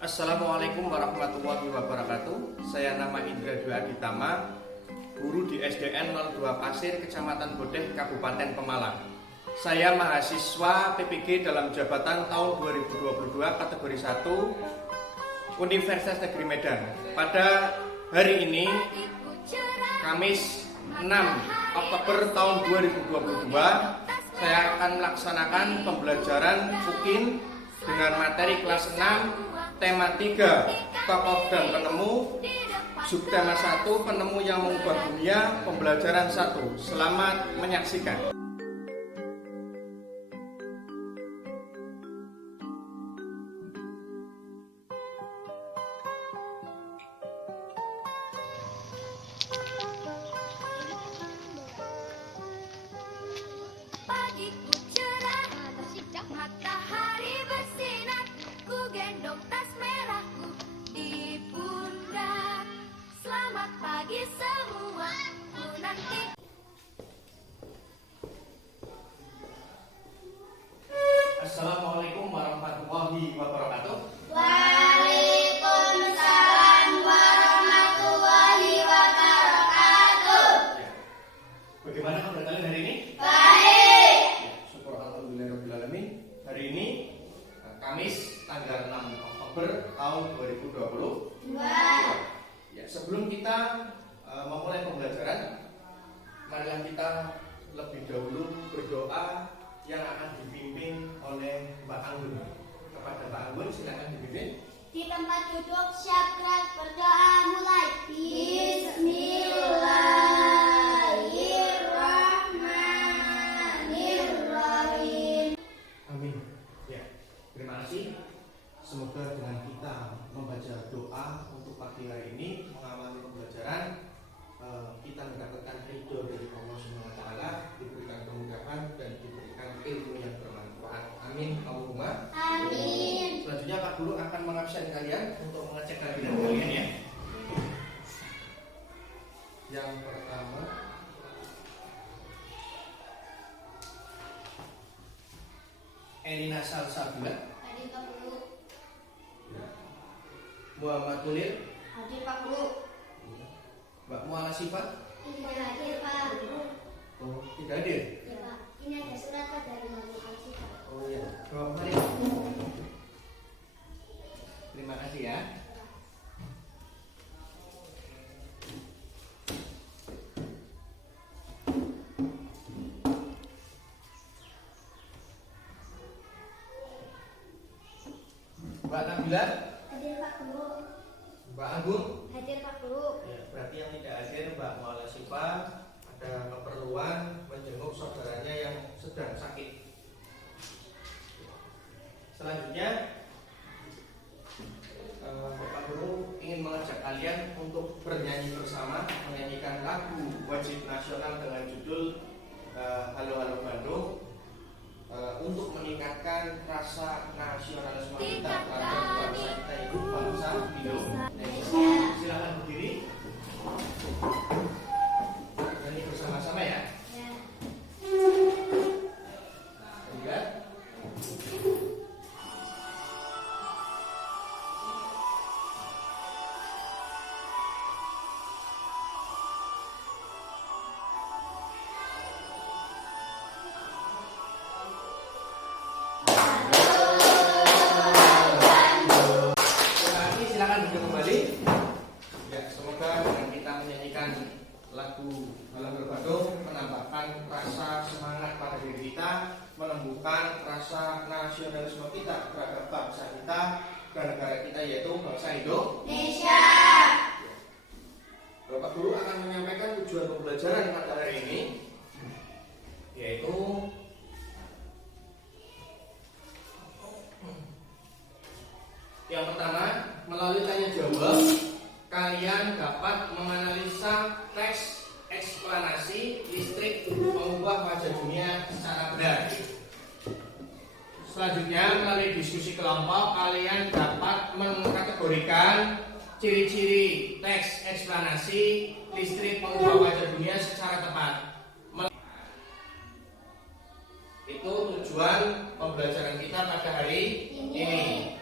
Assalamualaikum warahmatullahi wabarakatuh. Saya nama Indra Dwi Aditama, guru di SDN 02 Pasir, Kecamatan Bodeh, Kabupaten Pemalang. Saya mahasiswa PPG dalam jabatan tahun 2022 kategori 1 Universitas Negeri Medan. Pada hari ini, Kamis 6 Oktober tahun 2022, saya akan melaksanakan pembelajaran UKIN dengan materi kelas 6, tema 3, tokoh dan penemu, subtema 1, penemu yang mengubah dunia, pembelajaran 1. Selamat menyaksikan. Pagiku cerah, matahari bersinar, ku gendong tas merahku di pundak. Selamat pagi semua, ku nanti. Assalamualaikum warahmatullahi wabarakatuh. Waalaikumsalam warahmatullahi wabarakatuh. Bagaimana kabar kalian hari ini? Baik. Syukur alhamdulillahirobbilalamin. Hari ini Kamis tanggal 6 Oktober tahun 2022. Ya, sebelum kita memulai pembelajaran, marilah kita lebih dahulu berdoa yang akan dipimpin oleh Mbak Anggun. Kepada Mbak Anggun, silakan dipimpin. Di tempat duduk siap gerak, berdoa mulai. Bismillahirrahmanirrahim. Amin. Ya, terima kasih. Semoga dengan kita membaca doa untuk pagi hari ini mengawali pembelajaran, kita mendapatkan ridho dari Allah Subhanahu wa taala, diberikan kemudahan dan diberikan ilmu yang bermanfaat. Amin. Allahumma Amin. Selanjutnya Pak Guru akan mengabsen kalian untuk mengecek kabinet kalian ya. Yang pertama, Elina Salsabila, Hadir Pak Guru. Muhammad Munir, Hadir Pak Guru. Mbak Muala Sifat. Tidak hadir Pak. Oh, tidak hadir. Ya Pak, ini ada surat Pak dari Mami Alsita. Oh iya. Bawa kemari. Terima kasih ya. Mbak Nabila, Hadir Pak Guru. Mbak Agung. Hadir Pak Guru. Ya, berarti yang tidak hadir Mbak Muala Sifa ada keperluan menjenguk saudaranya yang sedang sakit. Selanjutnya, Bapak Guru ingin mengajak kalian untuk bernyanyi bersama, menyanyikan lagu wajib nasional dengan judul Halo Halo Bandung, untuk meningkatkan rasa nasionalisme kita terhadap bangsa kita, yaitu bangsa Indonesia. Silakan berdiri, nyanyi bersama-sama ya. Ya. Lihat. Silakan duduk kembali. Ya, semoga dengan kita menyanyikan lagu Halo Bandung menambahkan rasa semangat pada diri kita, menumbuhkan rasa nasionalisme kita terhadap bangsa kita dan negara kita, yaitu bangsa Indonesia. Bapak Guru akan menyampaikan tujuan pembelajaran pada hari ini, yaitu yang pertama, melalui tanya jawab, kalian dapat menganalisa teks eksplanasi listrik mengubah wajah dunia secara benar. Selanjutnya, melalui diskusi kelompok, kalian dapat mengkategorikan ciri-ciri teks eksplanasi listrik mengubah wajah dunia secara tepat. Itu tujuan pembelajaran kita pada hari ini.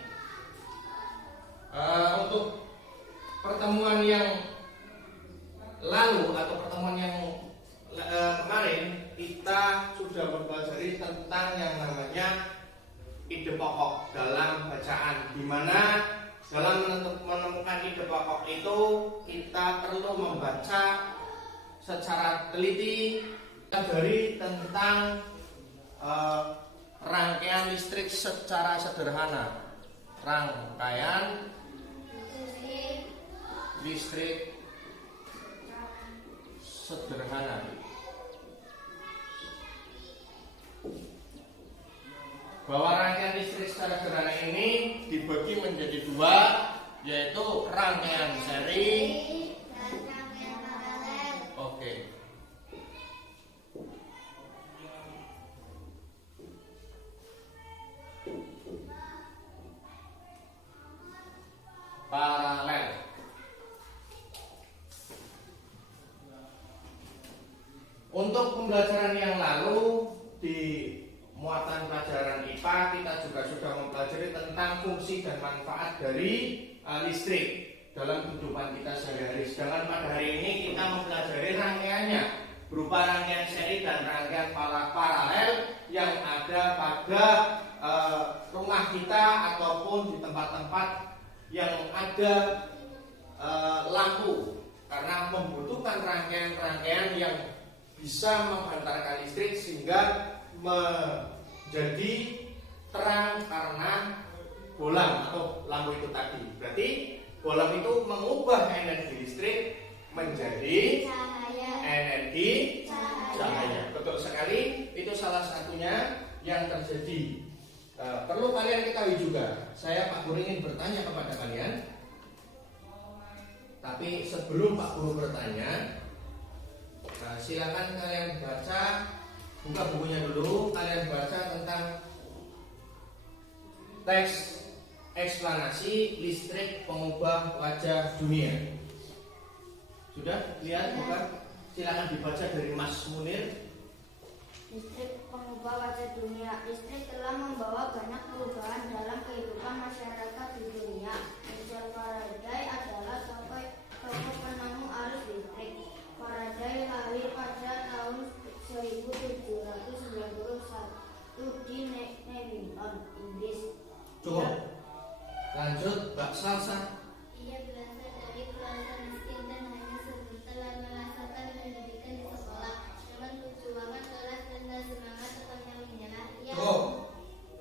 Dimana dalam menemukan ide pokok itu kita perlu membaca secara teliti dari tentang rangkaian listrik secara sederhana. Rangkaian listrik sederhana. Bahwa rangkaian listrik secara sederhana ini dibagi menjadi dua, yaitu rangkaian seri dan rangkaian paralel. Oke. Paralel. Untuk pembelajaran yang lalu di muatan pelajaran IPA kita juga sudah mempelajari tentang fungsi dan manfaat dari listrik dalam kehidupan kita sehari-hari. Sedangkan pada hari ini kita mempelajari rangkaiannya berupa rangkaian seri dan rangkaian paralel yang ada pada rumah kita ataupun di tempat-tempat yang ada lampu, karena membutuhkan rangkaian-rangkaian yang bisa menghantarkan listrik sehingga menjadi terang karena bolam atau lampu itu tadi. Berarti bolam itu mengubah energi listrik menjadi Cahaya. energi Cahaya. cahaya. Betul sekali, itu salah satunya yang terjadi. Perlu kalian ketahui juga, saya Pak Guru ingin bertanya kepada kalian. Tapi sebelum Pak Guru bertanya, silakan kalian baca, buka bukunya dulu, kalian baca tentang teks eksplanasi listrik pengubah wajah dunia. Sudah lihat bukan? Silakan dibaca dari Mas Munir. Listrik pengubah wajah dunia. Listrik telah membawa banyak perubahan dalam kehidupan masyarakat di dunia. Michel Faraday adalah tokoh penemu arus listrik. Faraday lahir pada tahun 1791 di Newington, Inggris. Cukup. Lanjut, Mbak Salsa. Ia berasal dari keluarga miskin dan hanya telah merasakan pendidikan di sekolah. Namun perjuangan keras dan semangat tetapnya menyerah. Cukup.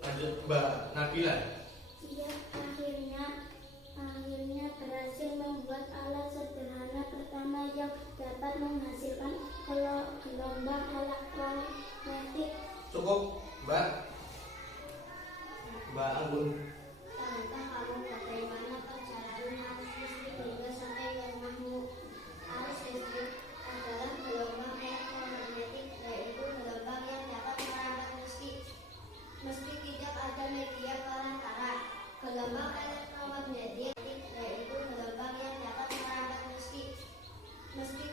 Lanjut, Mbak Nabila. Ia akhirnya berhasil membuat alat sederhana pertama yang dapat menghasilkan gelombang elektromagnetik. Cukup, Mbak Anggun. Tahukah kamu bagaimana perjalanan arus listrik hingga sampai ke rumahmu? Arus listrik adalah gelombang elektromagnetik, yaitu gelombang yang dapat merambat meski tidak ada media perantara. Gelombang elektromagnetik yaitu gelombang yang dapat merambat meski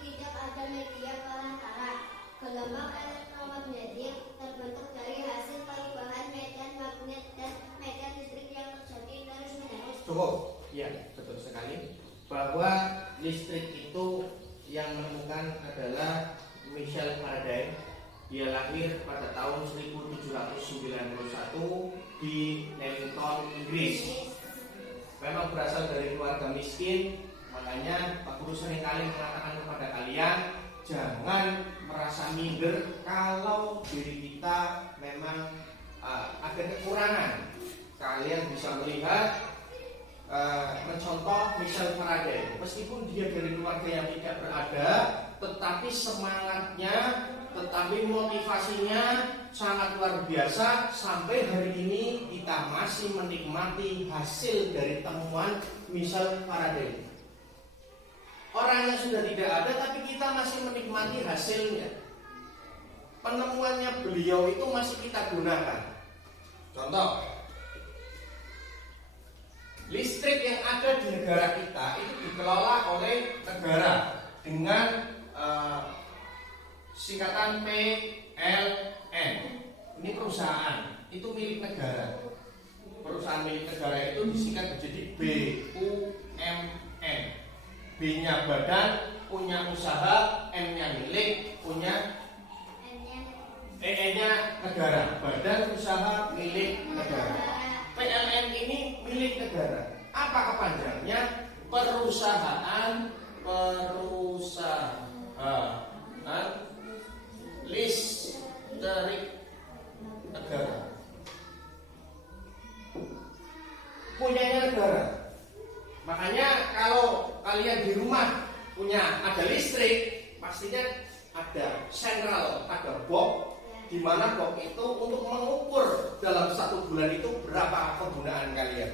tidak ada media perantara. Gelombang elektromagnetik terbentuk dari hasil perubahan medan magnet dan medan listrik yang terjadi terus-menerus. Cukup. Ya, betul sekali. Bahwa listrik itu yang menemukan adalah Michel Faraday. Dia lahir pada tahun 1791 di Newington, Inggris. Memang berasal dari keluarga miskin, makanya Pak Guru seringkali mengatakan kepada kalian, jangan merasa minder kalau diri kita memang ada kekurangan. Kalian bisa melihat mencontoh Michel Faraday. Meskipun dia dari keluarga yang tidak berada, tetapi semangatnya, tetapi motivasinya sangat luar biasa. Sampai hari ini kita masih menikmati hasil dari temuan Michel Faraday. Orangnya sudah tidak ada, tapi kita masih menikmati hasilnya. Penemuannya beliau itu masih kita gunakan. Contoh, listrik yang ada di negara kita itu dikelola oleh negara dengan singkatan PLN. Ini perusahaan, itu milik negara. Perusahaan milik negara itu disingkat menjadi BUMN. B-nya badan, punya usaha, M-nya milik, punya E-nya negara. Badan usaha milik negara. PLN PLN ini milik negara. Apa kepanjangannya? Perusahaan listrik negara. Punyanya negara. Makanya kalau kalian di rumah punya ada listrik, pastinya ada sentral, ada box, di mana box itu untuk mengukur dalam 1 bulan itu berapa penggunaan kalian.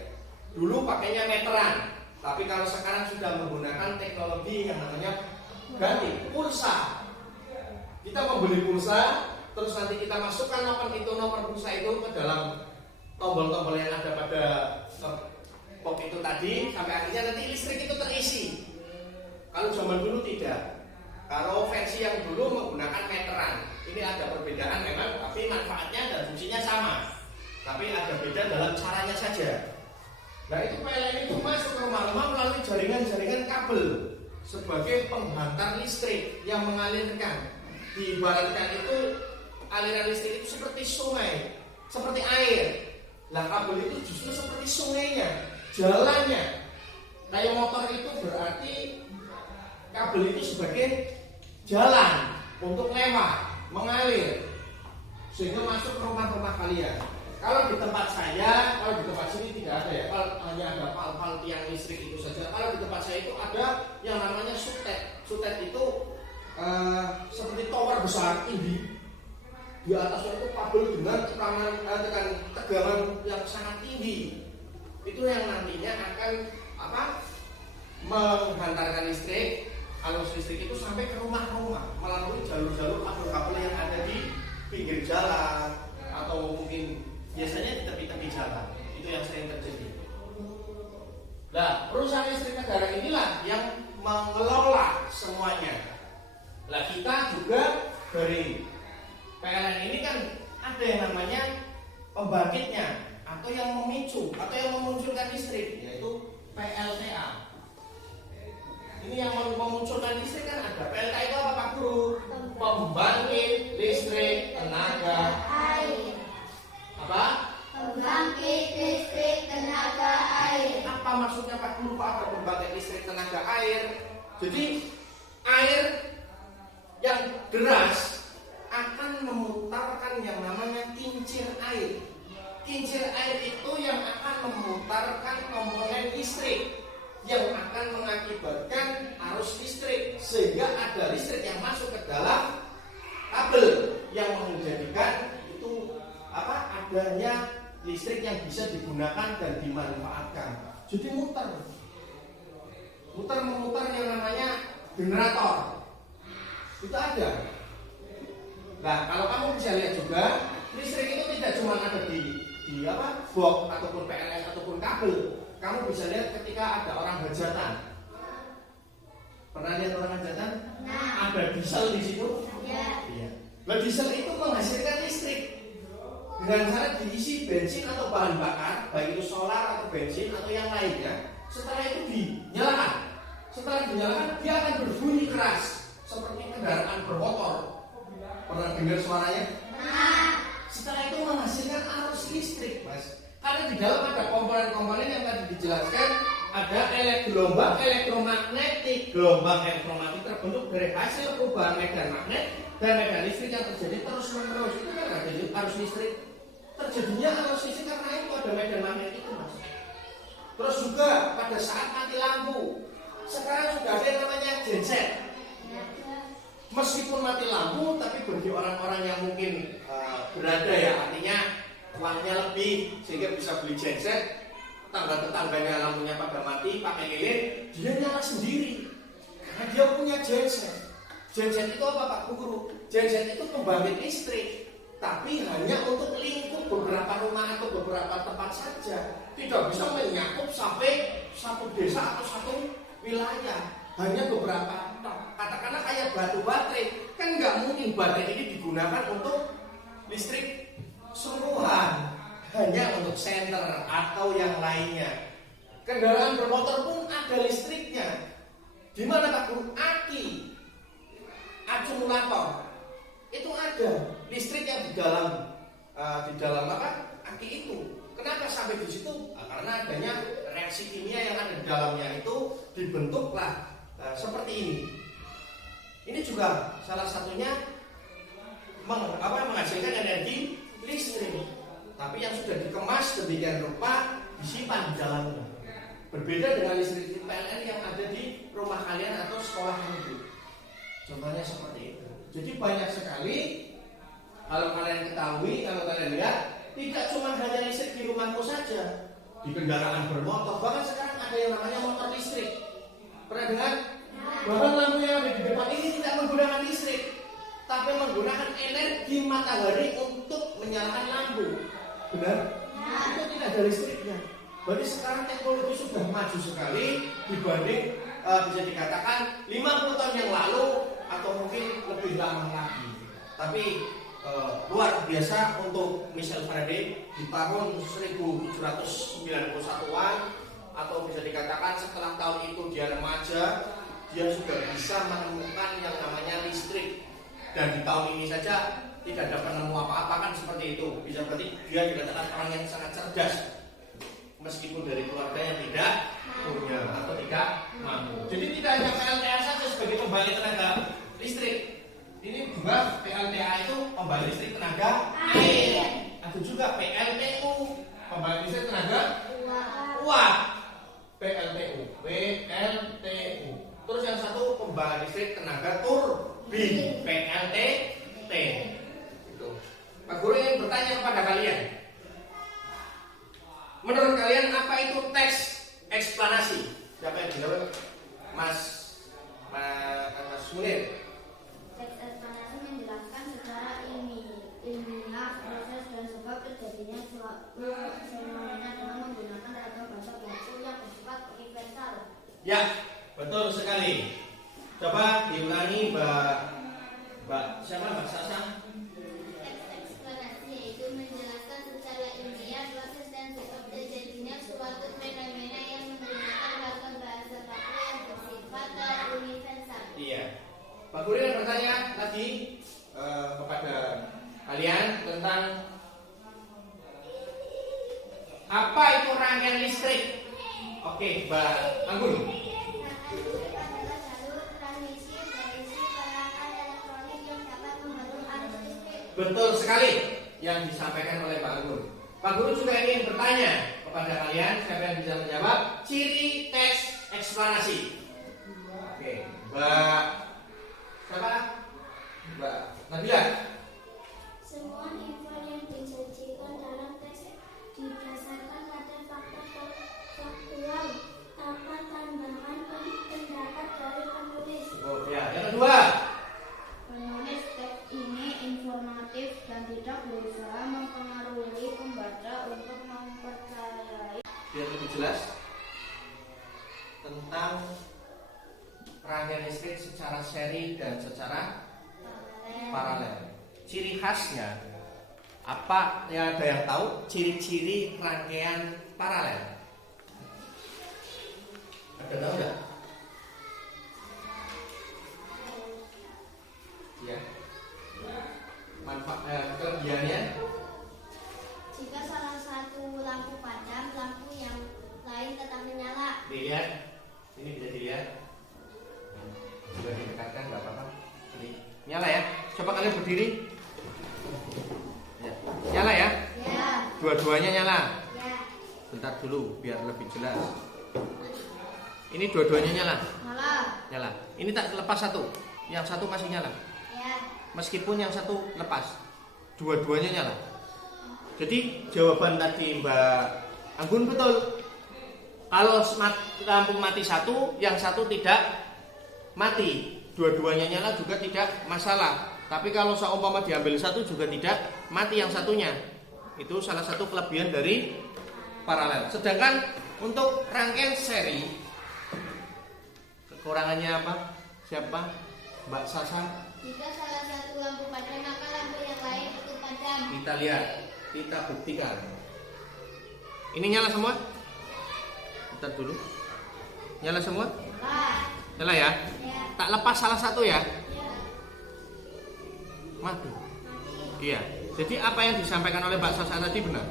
Dulu pakainya meteran, tapi kalau sekarang sudah menggunakan teknologi yang namanya ganti pulsa. Kita membeli pulsa, terus nanti kita masukkan nomor pulsa itu ke dalam tombol-tombol yang ada pada box itu tadi, sampai akhirnya nanti listrik itu terisi. Kalau zaman dulu tidak. Kalau versi yang dulu menggunakan meteran, ini ada perbedaan memang, tapi manfaatnya dan fungsinya sama. Tapi ada beda dalam caranya saja. Nah itu PLN itu masuk ke rumah-rumah melalui jaringan-jaringan kabel sebagai penghantar listrik yang mengalirkan. Diibaratkan itu aliran listrik itu seperti sungai, seperti air. Nah kabel itu justru seperti sungainya, jalannya. Kayak motor itu berarti kabel itu sebagai jalan untuk lewat, mengalir, sehingga masuk ke rumah-rumah kalian. Kalau di tempat saya, kalau di tempat sini tidak ada ya, kalau hanya ada pal-pal tiang listrik itu saja. Kalau di tempat saya itu ada yang namanya sutet. Sutet itu seperti tower besar tinggi. Di atasnya itu kabel dengan tegangan yang sangat tinggi. Itu yang nantinya akan menghantarkan listrik, arus listrik itu sampai ke rumah-rumah melalui jalur-jalur kabel-kabel yang ada di pinggir jalan atau mungkin biasanya di tepi-tepi jalan. Itu yang sering terjadi. Nah, perusahaan listrik negara inilah yang mengelola semuanya. Nah, kita juga dari PLN ini kan ada yang namanya pembangkitnya atau yang memicu atau yang memunculkan listrik, yaitu PLTA. Ini yang memunculkan listrik kan ada. PLTA itu apa Pak Guru? Pembangkit listrik tenaga air. Apa? Pembangkit listrik tenaga air. Apa maksudnya Pak Guru? Apa pembangkit listrik tenaga air? Jadi air yang deras akan memutarkan yang namanya kincir air. Kincir air itu yang akan memutarkan komponen listrik yang akan mengakibatkan arus listrik, sehingga ada listrik yang masuk ke dalam kabel yang menjadikan itu adanya listrik yang bisa digunakan dan dimanfaatkan. Jadi muter-muter yang namanya generator itu ada. Nah kalau kamu bisa lihat juga, listrik itu tidak cuma ada di box ataupun PLN ataupun kabel. Kamu bisa lihat ketika ada orang hajatan. Pernah lihat orang hajatan? Nah. Ada diesel di situ? Iya. Nah, diesel itu menghasilkan listrik dengan cara diisi bensin atau bahan bakar, baik itu solar atau bensin atau yang lainnya. Setelah itu dinyalakan. Setelah dinyalakan, dia akan berbunyi keras seperti kendaraan bermotor. Pernah dengar suaranya? Nah. Setelah itu menghasilkan arus listrik, Mas. Karena di dalam ada komponen-komponen yang tadi dijelaskan, ada gelombang elektromagnetik. Gelombang elektromagnetik terbentuk dari hasil perubahan medan magnet dan medan listrik yang terjadi terus-menerus. Itu kan ada arus listrik. Terjadinya arus listrik karena itu ada medan magnet itu, Mas. Terus juga pada saat mati lampu, sekarang sudah ada yang namanya genset. Meskipun mati lampu, tapi bagi orang-orang yang mungkin berada ya, artinya uangnya lebih sehingga bisa beli genset, tetangga-tetangganya lampunya pada mati pakai lilin, dia nyala sendiri karena dia punya genset. Genset itu apa Pak Guru? Genset itu pembangkit listrik, tapi hanya untuk lingkup beberapa rumah atau beberapa tempat saja, tidak bisa menyakup sampai satu desa atau satu wilayah, hanya beberapa. Katakanlah kayak batu baterai, kan nggak mungkin baterai ini digunakan untuk listrik seluruhan, hanya untuk senter atau yang lainnya. Kendaraan bermotor pun ada listriknya. Di mana Pak Guru? Aki, akumulator itu ada listrik yang di dalam aki itu. Kenapa sampai di situ? Nah, karena adanya reaksi kimia yang ada di dalamnya itu dibentuklah seperti ini. Ini juga salah satunya menghasilkan energi listrik. Tapi yang sudah dikemas demikian rupa disimpan di dalamnya. Berbeda dengan listrik PLN yang ada di rumah kalian atau sekolah itu. Contohnya seperti itu. Jadi banyak sekali kalau kalian ketahui, kalau kalian lihat, tidak cuma hanya listrik di rumahmu saja, di kendaraan bermotor, bahkan sekarang ada yang namanya motor listrik. Pernah dengar? Bahkan lampu yang ada di depan ini tidak menggunakan listrik, tapi menggunakan energi matahari untuk menyalakan lampu. Benar? Itu tidak ada listriknya. Berarti sekarang teknologi sudah maju sekali dibanding bisa dikatakan 50 tahun yang lalu atau mungkin lebih lama lagi. Tapi luar biasa untuk Michel Faraday di tahun 1791-an atau bisa dikatakan setelah tahun itu dia remaja, dia sudah bisa menemukan yang namanya listrik. Dan di tahun ini saja tidak dapat menemu apa-apa kan seperti itu. Bisa berarti dia dikatakan orang yang sangat cerdas. Meskipun dari keluarga yang tidak punya atau tidak mampu. Jadi tidak hanya PLTA saja sebagai pembalik tenaga listrik. Ini juga PLTA itu pembalik listrik tenaga air. Ada juga PLTU, pembalik listrik tenaga uap. PLTU. Terus yang satu pembalik listrik tenaga turbin, PLTT. Itu. Pak Guru ingin bertanya kepada kalian. Menurut kalian apa itu teks eksplanasi? Siapa yang jawab? Mas Munir. Teks eksplanasi menjelaskan secara ilmiah proses dan sebab terjadinya suatu fenomena dengan menggunakan ragam bahasa baku yang bersifat universal. Ya, betul sekali. Coba diulangi Mbak siapa? Mbak Sasa? Teks eksplanasi yaitu menjelaskan secara ilmiah proses dan sebab terjadinya suatu fenomena yang menggunakan ragam bahasa baku yang bersifat universal. Iya. Pak Guru yang bertanya tadi kepada kalian tentang apa itu rangkaian listrik. Oke, Mbak Anggun. Adalah jalur transmisi dari perangkat elektronik yang dapat membantu arus listrik. Betul sekali yang disampaikan oleh Pak Anggun. Pak Guru juga ingin bertanya kepada kalian, siapa yang bisa menjawab ciri teks eksplanasi. Oke, Mbak siapa? Mbak Nabila. Semua info yang disajikan dalam teks didasarkan pada fakta faktual tanpa tambahan pendapat dari penulis. Oh ya, yang kedua. Penulis teks ini informatif dan tidak berusaha mempengaruhi pembaca untuk mempercayai. Biar lebih jelas tentang rangkaian listrik secara seri dan secara paralel. Ciri khasnya apa? Ya, ada yang tahu ciri-ciri rangkaian paralel? Ada tahu nggak? Ya. Manfaat kelebihannya? Jika salah satu lampu padam, lampu yang lain tetap menyala. Dilihat, ini bisa dilihat. Sudah didekatkan, nggak apa-apa. Ini nyala ya. Coba kalian berdiri. Ya. Nyala ya? Ya. Dua-duanya nyala. Ya. Bentar dulu, biar lebih jelas. Ini dua-duanya nyala. Nyala. Nyala. Ini tak lepas satu. Yang satu masih nyala. Ya. Meskipun yang satu lepas, dua-duanya nyala. Jadi jawaban tadi Mbak Anggun betul. Kalau lampu mati satu, yang satu tidak mati. Dua-duanya nyala juga tidak masalah. Tapi kalau seumpama diambil satu juga tidak mati yang satunya. Itu salah satu kelebihan dari paralel. Sedangkan untuk rangkaian seri, kekurangannya apa? Siapa? Mbak Sasa? Jika salah satu lampu padam, maka lampu yang lain ikut padam. Kita lihat, kita buktikan. Ini nyala semua? Bentar dulu. Nyala semua? Nyala. Nyala ya? Ya. Tak lepas salah satu ya? Ya. Mati. Mati. Iya. Jadi apa yang disampaikan oleh Mbak Sasa tadi benar?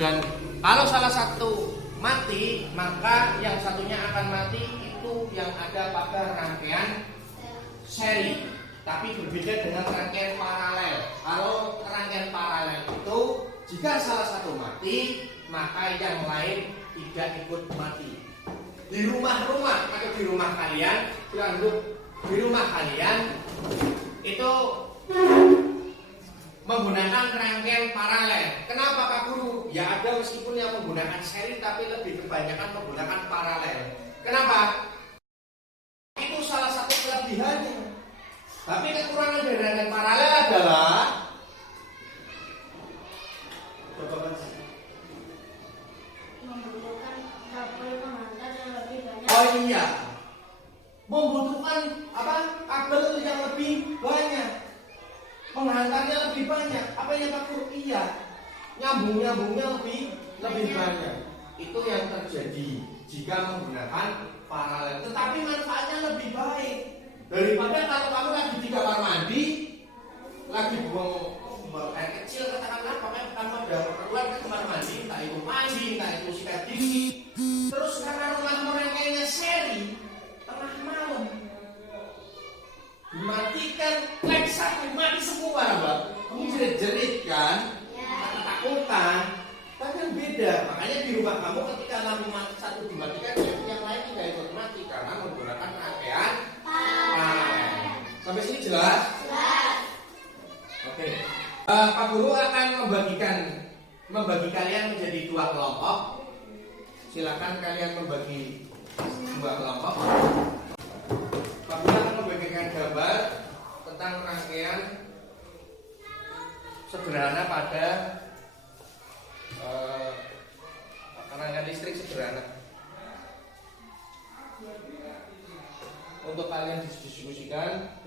Dan kalau salah satu mati, maka yang satunya akan mati itu yang ada pada rangkaian seri. Tapi berbeda dengan rangkaian paralel. Kalau rangkaian paralel itu jika salah satu mati, maka yang lain tidak ikut mati. Di rumah-rumah atau di rumah kalian, di rumah kalian itu menggunakan rangkaian paralel. Kenapa Pak Guru? Ya ada meskipun yang menggunakan seri, tapi lebih kebanyakan menggunakan paralel. Kenapa? Itu salah satu kelebihannya. Tapi kekurangan dari rangkaian paralel adalah membutuhkan kabel penghantar yang lebih banyak. oh iya, membutuhkan apa? Kabel yang lebih banyak, penghantarnya lebih banyak. Apa yang Pak Guru? Iya, nyambungnya lebih banyak. Itu yang terjadi jika menggunakan paralel. Tetapi manfaatnya lebih baik daripada kalau kamu lagi di kamar mandi, lagi buang air kecil, katakanlah, pokoknya kamu ada keluar ke kamar mandi, entah itu mandi, entah itu sikat gigi. Terus karena rumahmu rangkaiannya seri, tengah malam dimatikan, flash satu mati semua, Mbak. Kamu jerit-jerit kan, ketakutan. Tapi kan beda. Makanya di rumah kamu ketika lampu mati satu dimatikan, yang lain tidak ikut mati karena menggunakan rangkaian paralel. Sampai sini jelas? Jelas. Oke. Pak Guru akan membagi kalian menjadi dua kelompok. Silakan kalian membagi dua kelompok. Pak Guru akan membagikan gambar tentang rangkaian sederhana pada rangkaian listrik sederhana. Untuk kalian diskusikan,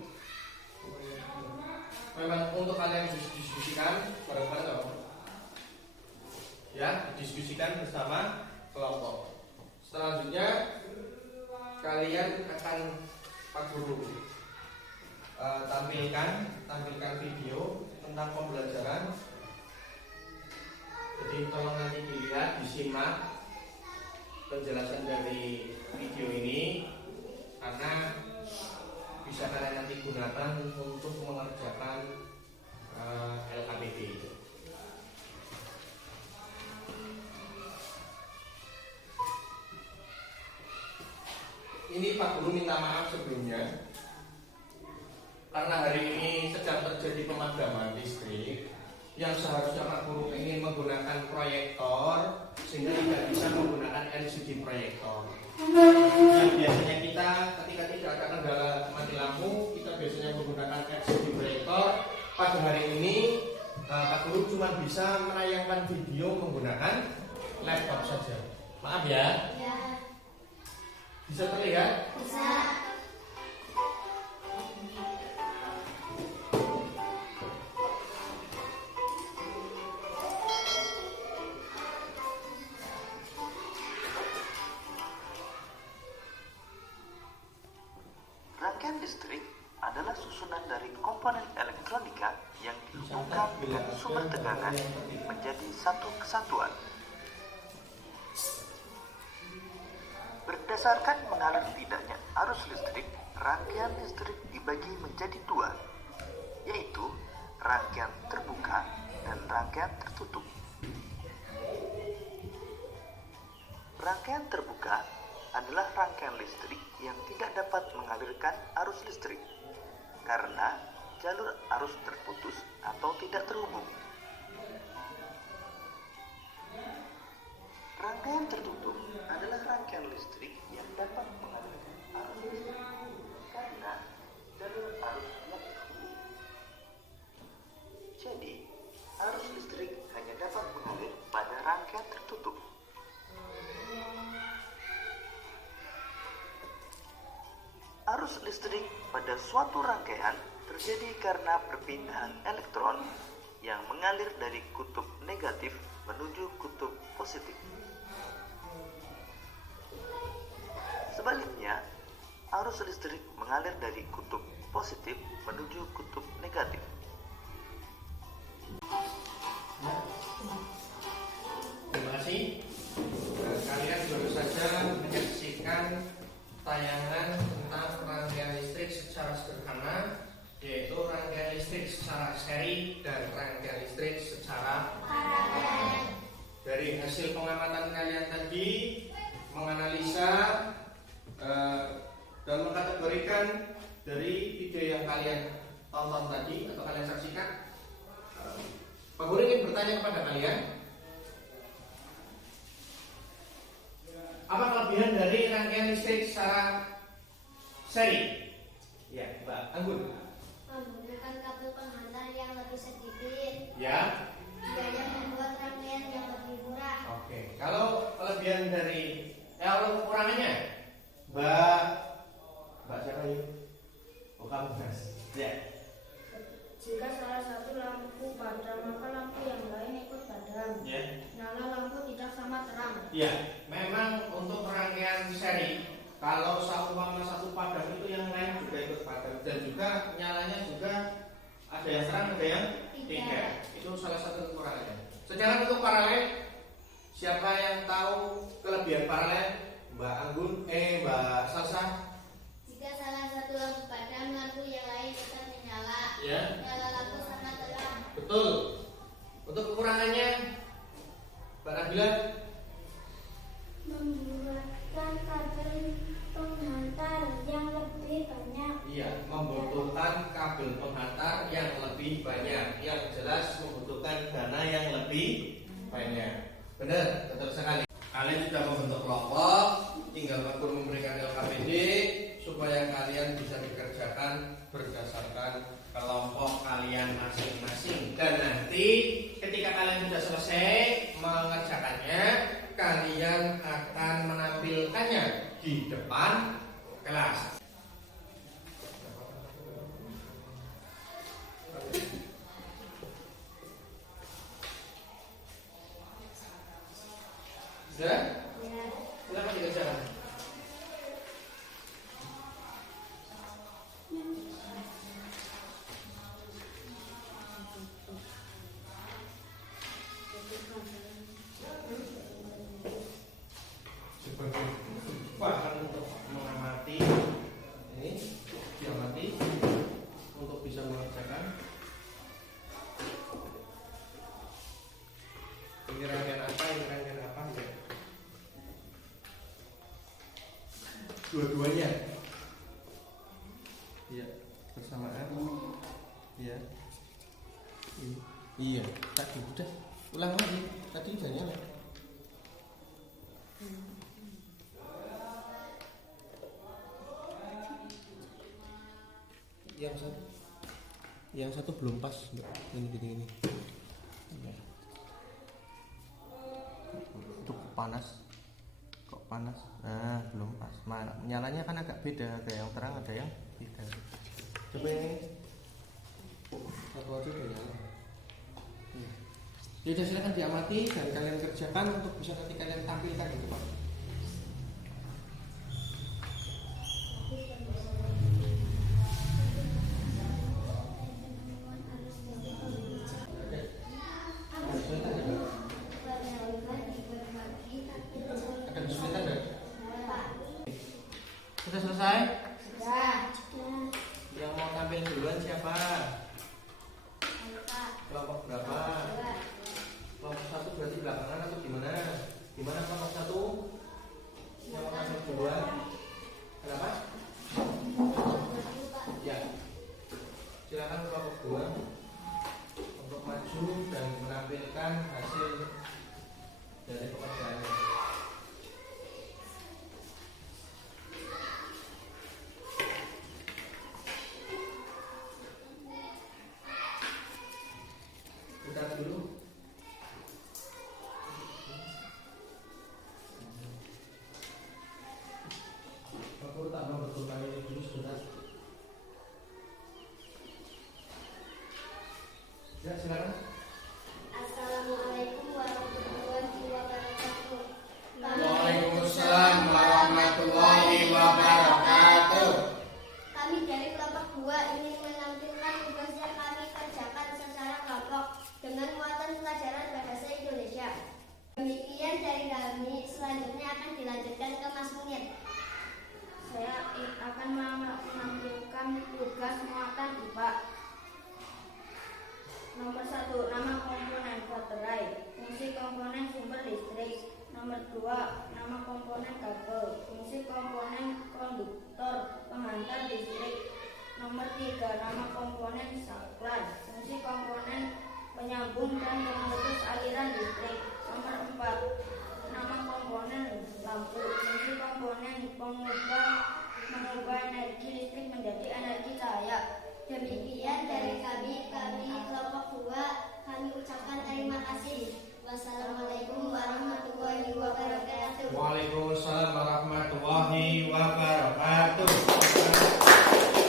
memang untuk kalian diskusikan bareng-bareng, ya, diskusikan bersama kelompok. Selanjutnya kalian akan Pak Guru tampilkan video tentang pembelajaran. Jadi tolong nanti dilihat, disimak penjelasan dari video ini karena bisa kalian nanti gunakan untuk mengerjakan LKPD itu. Ini Pak Guru minta maaf sebelumnya karena hari ini sedang terjadi pemadaman listrik yang seharusnya Pak Guru ingin menggunakan proyektor sehingga tidak bisa menggunakan LCD proyektor. Yang biasanya kita ketika tidak ada kendala mati lampu, kita biasanya menggunakan LCD proyektor. Pada hari ini Pak Guru cuma bisa menayangkan video menggunakan laptop saja. Maaf ya. Ya. Bisa terlihat? Bisa. Rangkaian listrik adalah susunan dari komponen elektronika yang dihubungkan dengan sumber tegangan menjadi satu kesatuan. Berdasarkan mengalir tidaknya arus listrik, rangkaian listrik dibagi menjadi dua, yaitu rangkaian terbuka dan rangkaian tertutup. Rangkaian terbuka adalah rangkaian listrik yang tidak dapat mengalirkan arus listrik karena jalur arus terputus atau tidak terhubung. Rangkaian tertutup adalah rangkaian listrik yang dapat mengalirkan arus listrik karena jalur arus yang terhubung. Jadi, arus listrik hanya dapat mengalir pada rangkaian tertutup. Arus listrik pada suatu rangkaian terjadi karena perpindahan elektron yang mengalir dari kutub negatif menuju kutub positif. Sebaliknya, arus listrik mengalir dari kutub positif menuju kutub negatif. tonton tadi atau kalian saksikan, Pak Guru ingin bertanya kepada kalian, apa kelebihan dari rangkaian listrik secara seri? Ya, Mbak Anggun. Menggunakan kabel penghantar yang lebih sedikit. Ya. Biaya membuat rangkaian yang lebih murah. Oke. Kalau kelebihan dari, kalau kekurangannya, Mbak siapa ini? Oh, kamu Mas. Ya. Jika salah satu lampu padam, maka lampu yang lain ikut padam. Ya. Nyala lampu tidak sama terang. Iya, memang untuk rangkaian seri, kalau seumpama satu padam itu yang lain juga ikut padam, dan juga nyalanya juga ada yang terang, ada yang tidak. Itu salah satu kekurangannya. Sedangkan untuk paralel, siapa yang tahu kelebihan paralel? Mbak Anggun, Mbak Salsa? Jika salah satu lampu padam, lampu yang lain tetap menyala. Ya. Nyala lampu sama terang. Betul. Untuk kekurangannya, Mbak Nabila? Membuatkan kabel penghantar yang lebih banyak. Iya, membutuhkan kabel penghantar yang lebih banyak. Yang jelas membutuhkan dana yang lebih banyak. Benar, betul sekali. Kalian sudah membentuk kelompok, tinggal Pak Guru memberikan LKPD supaya kalian bisa dikerjakan berdasarkan kelompok kalian masing-masing. Dan nanti ketika kalian sudah selesai mengerjakannya, kalian akan menampilkannya di depan kelas. Sudah? Ya. Silakan dikerjakan. Sebagai bahan untuk mengamati, ini diamati untuk bisa mengerjakan. Ini rangkaian apa? Ini rangkaian apa? Ya. Dua-duanya. Iya, bersamaan. Iya. Iya, tadi udah. Ulang lagi. Tadi udah nyala. Yang satu belum pas, ini. Ya. Itu panas. Kok panas? Nah, belum pas. Nyalanya kan agak beda, ada yang terang, ada yang tidak. Coba ini. Satu aja udah nyala. Ya udah, silakan diamati dan kalian kerjakan untuk bisa nanti kalian tampilkan gitu Pak. Ada kesulitan nggak? Sudah selesai? Sudah. Yang mau tampil duluan siapa? Kelompok berapa? Kelompok satu berarti belakangan atau gimana? Gimana kelompok satu? Yang mau tampil duluan? Kenapa? Ya. Silakan kelompok dua untuk maju dan menampilkan hasil dari pekerjaannya. Putar dulu. Aku tambah betulkan ini dulu sebentar. Ya, silakan. Assalamualaikum warahmatullahi wabarakatuh. Waalaikumsalam warahmatullahi wabarakatuh. Kami dari kelompok 2 ingin menampilkan tugas yang kami kerjakan secara kelompok dengan muatan pelajaran bahasa Indonesia. Demikian dari kami, selanjutnya akan dilanjutkan ke Mas Munir. Saya akan menampilkan tugas muatan IPA. Nomor 1, nama komponen baterai, fungsi komponen sumber listrik. Nomor 2, nama komponen kabel, fungsi komponen konduktor penghantar listrik. Nomor 3, nama komponen komponen saklar. Fungsi komponen penyambung dan pemutus aliran listrik. Nomor 4. Nama komponen lampu. Fungsi komponen mengubah energi listrik menjadi energi cahaya. Demikian dari kami kelompok 2, kami ucapkan terima kasih. Wassalamualaikum warahmatullahi wabarakatuh. Waalaikumsalam warahmatullahi wabarakatuh.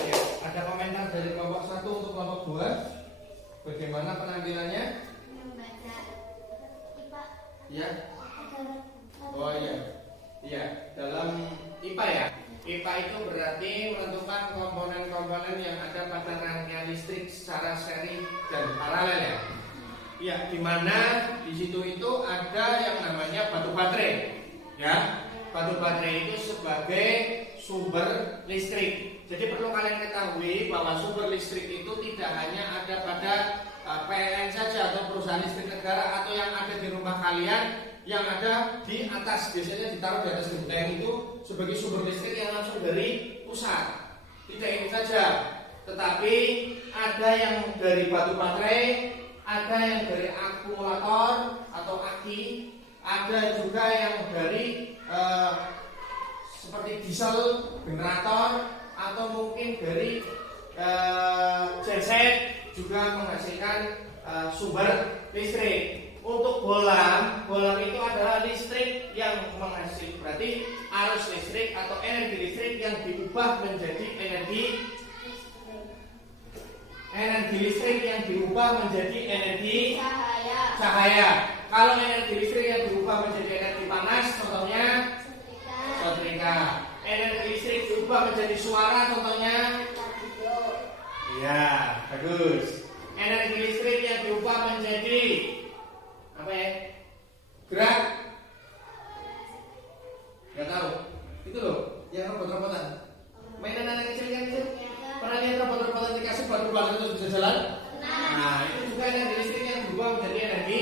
Ya, ada komentar dari kelompok 1 untuk kelompok 2? Bagaimana penampilannya? Membaca IPA. Ya. Oh iya. Iya, dalam IPA ya. IPA itu berarti menentukan komponen-komponen yang ada pada rangkaian listrik secara seri dan paralel ya. Ya, di mana di situ itu ada yang namanya batu baterai. Ya, batu baterai itu sebagai sumber listrik. Jadi perlu kalian ketahui bahwa sumber listrik itu tidak hanya ada pada PLN saja atau perusahaan listrik negara atau yang ada di rumah kalian, yang ada di atas, biasanya ditaruh di atas genteng itu sebagai sumber listrik yang langsung dari pusat. Tidak itu saja, tetapi ada yang dari batu baterai, ada yang dari akumulator atau aki, ada juga yang dari seperti diesel generator atau mungkin dari genset juga menghasilkan sumber listrik. Untuk bolam itu adalah listrik yang menghasilkan, berarti arus listrik atau energi listrik yang diubah menjadi energi listrik yang diubah menjadi energi cahaya. Kalau energi listrik yang diubah menjadi energi panas, contohnya setrika. Energi listrik diubah menjadi suara, contohnya iya, bagus. Energi listrik yang diubah menjadi apa ya? Gerak? Gak tahu. Itu loh, yang robot-robotan. Mainan anak kecil kan itu? Pernah lihat robot-robotan dikasih batu-batu terus bisa jalan? Nah, itu juga energi listrik yang berubah menjadi energi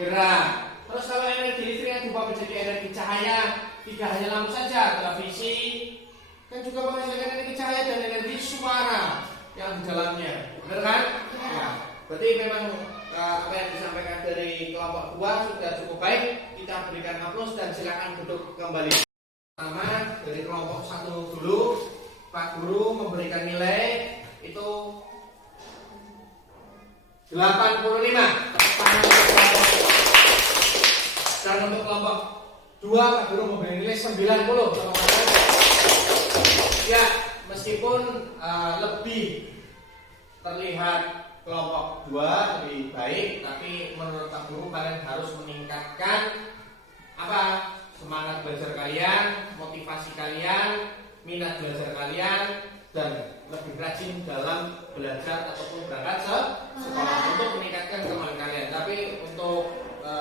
gerak. Terus kalau energi listrik yang berubah menjadi energi cahaya, tidak hanya lampu saja, televisi kan juga menghasilkan energi cahaya dan energi suara yang di dalamnya. Benar kan? Ya. Berarti memang apa yang disampaikan dari kelompok 2 sudah cukup baik. Kita berikan aplaus dan silakan duduk kembali. Pertama dari kelompok 1 dulu, Pak Guru memberikan nilai itu 85. Dan untuk kelompok 2 Pak Guru memberikan nilai 90. Ya, meskipun lebih terlihat kelompok 2 lebih baik, tapi menurut Pak Guru kalian harus meningkatkan apa? Semangat belajar kalian, motivasi kalian, minat belajar kalian, dan lebih rajin dalam belajar ataupun berangkat sekolah untuk meningkatkan kemampuan kalian. Tapi untuk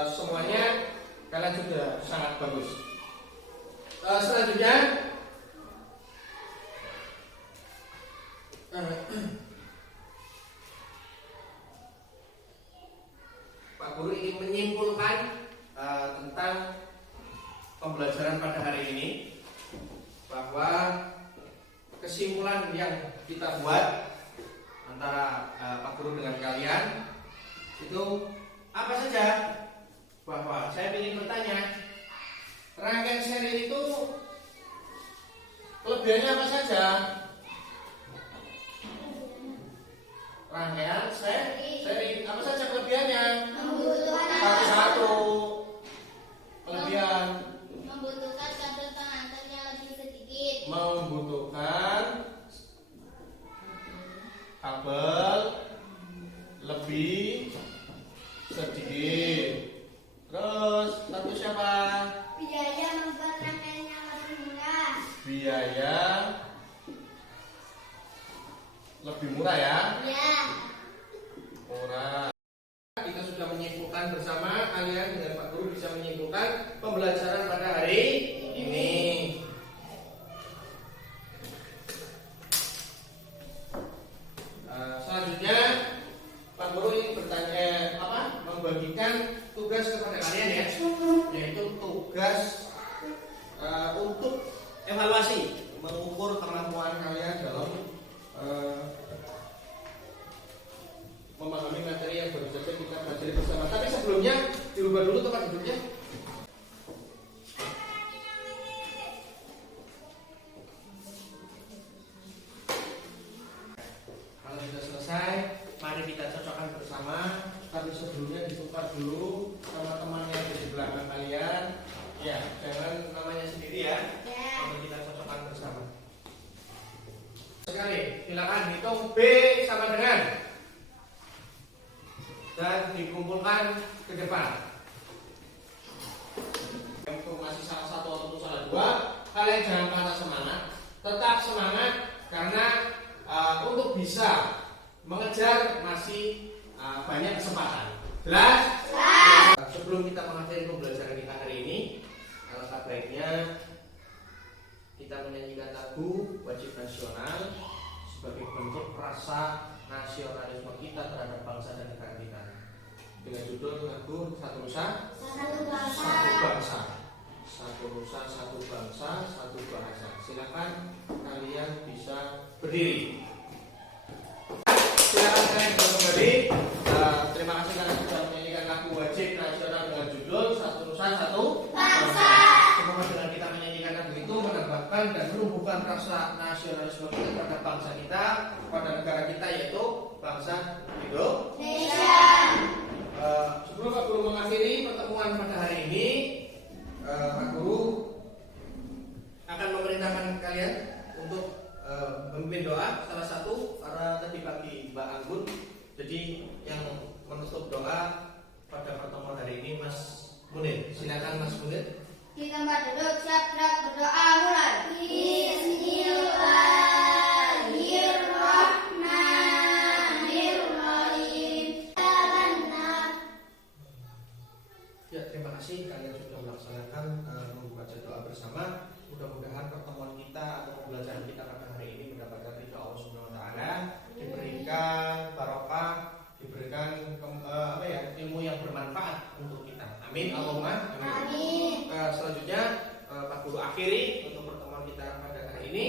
semuanya kalian sudah sangat bagus. Selanjutnya Pak Guru ingin menyimpulkan tentang pembelajaran pada hari ini, bahwa kesimpulan yang kita buat antara Pak Guru dengan kalian itu apa saja? Bahwa saya ingin bertanya, rangkaian seri itu kelebihannya apa saja? Rangkaian seri apa saja kelebihannya? Satu kelebihan membutuhkan kabel pengantar yang lebih sedikit. Membutuhkan kabel lebih sedikit. Terus satu siapa? Biaya membuat rangkaiannya lebih murah. Biaya lebih murah ya? Ya. Murah. Kita sudah menyimpulkan bersama, kalian dengan Pak Guru bisa menyimpulkan pembelajaran pada hari ini. Selanjutnya Pak Guru ingin bertanya membagikan tugas kepada kalian ya, yaitu tugas untuk evaluasi, mengukur kemampuan kalian dalam Silakan hitung B sama dengan dan dikumpulkan ke depan. Itu masih salah satu atau salah dua. Kalian jangan patah semangat, tetap semangat karena untuk bisa mengejar masih banyak kesempatan. Jelas? Sebelum kita mengakhiri pembelajaran kita hari ini, alangkah baiknya kita menyanyikan lagu wajib nasional sebagai bentuk rasa nasionalisme kita terhadap bangsa dan negara kita. Dengan judul lagu Satu Nusa, Satu Bangsa. Satu Nusa, Satu Bangsa, Satu Bahasa. Silakan kalian bisa berdiri. Silakan kalian kembali. Terima kasih karena sudah menyanyikan lagu wajib nasional dengan judul Satu Nusa, Satu Bangsa. Semoga dengan kita menyanyikan lagu itu menambahkan dan menumbuhkan rasa nasionalisme kita terhadap bangsa kita, pada negara kita yaitu bangsa Indonesia. Sebelum Pak Guru mengakhiri pertemuan pada hari ini, Pak Guru akan memerintahkan kalian untuk memimpin doa. Salah satu karena tadi pagi Mbak Anggun, jadi yang menutup doa pada pertemuan hari ini Mas Munir. Silakan Mas Munir. Di tempat duduk, siap gerak, berdoa, mulai. Bismillahirrahmanirrahim. Ya, terima kasih kalian sudah melaksanakan membaca doa bersama. Mudah-mudahan pertemuan kita atau pembelajaran kita pada hari ini mendapatkan ridha Allah Subhanahu wa taala, diberikan barokah, diberikan ilmu yang bermanfaat untuk kita. Amin. Allahumma amin. Selanjutnya Pak Guru akhiri untuk pertemuan kita pada hari ini.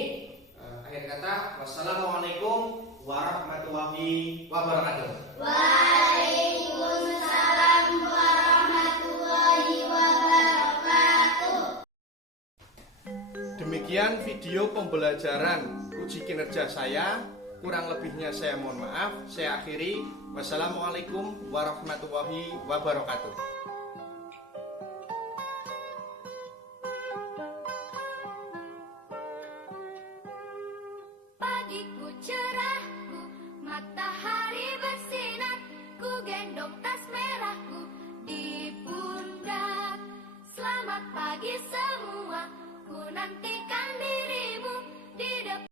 Akhir kata, wassalamualaikum warahmatullahi wabarakatuh. Waalaikumsalam warahmatullahi wabarakatuh. Demikian video pembelajaran uji kinerja saya. Kurang lebihnya saya mohon maaf. Saya akhiri. Wassalamualaikum warahmatullahi wabarakatuh. Pagiku cerah, matahari bersinar, ku gendong tas merahku di pundak. Selamat pagi semua, ku nantikan dirimu di depan.